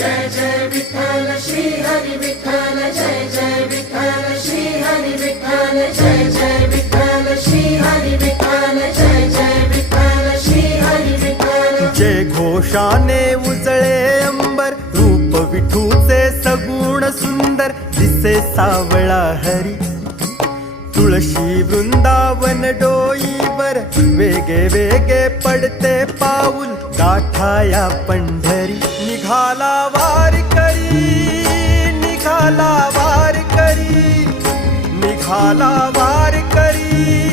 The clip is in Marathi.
जय जय विठ्ठल श्री हरी विठ्ठल जय जय विठ्ठल श्री हरी विठ्ठल जय जय विठ्ठल श्री हरी विठ्ठल जय जय विठ्ठल श्री हरी विठ्ठल। जय घोषाने उजळे अंबर रूप विठूचे सगुण सुंदर दिसे सावळा हरी। तुळशी वृंदावन डोई वेगे वेगे पडते पाऊल गाठाया पंडरी निघाला वार करी, निघाला वार करी, निघाला वार करी।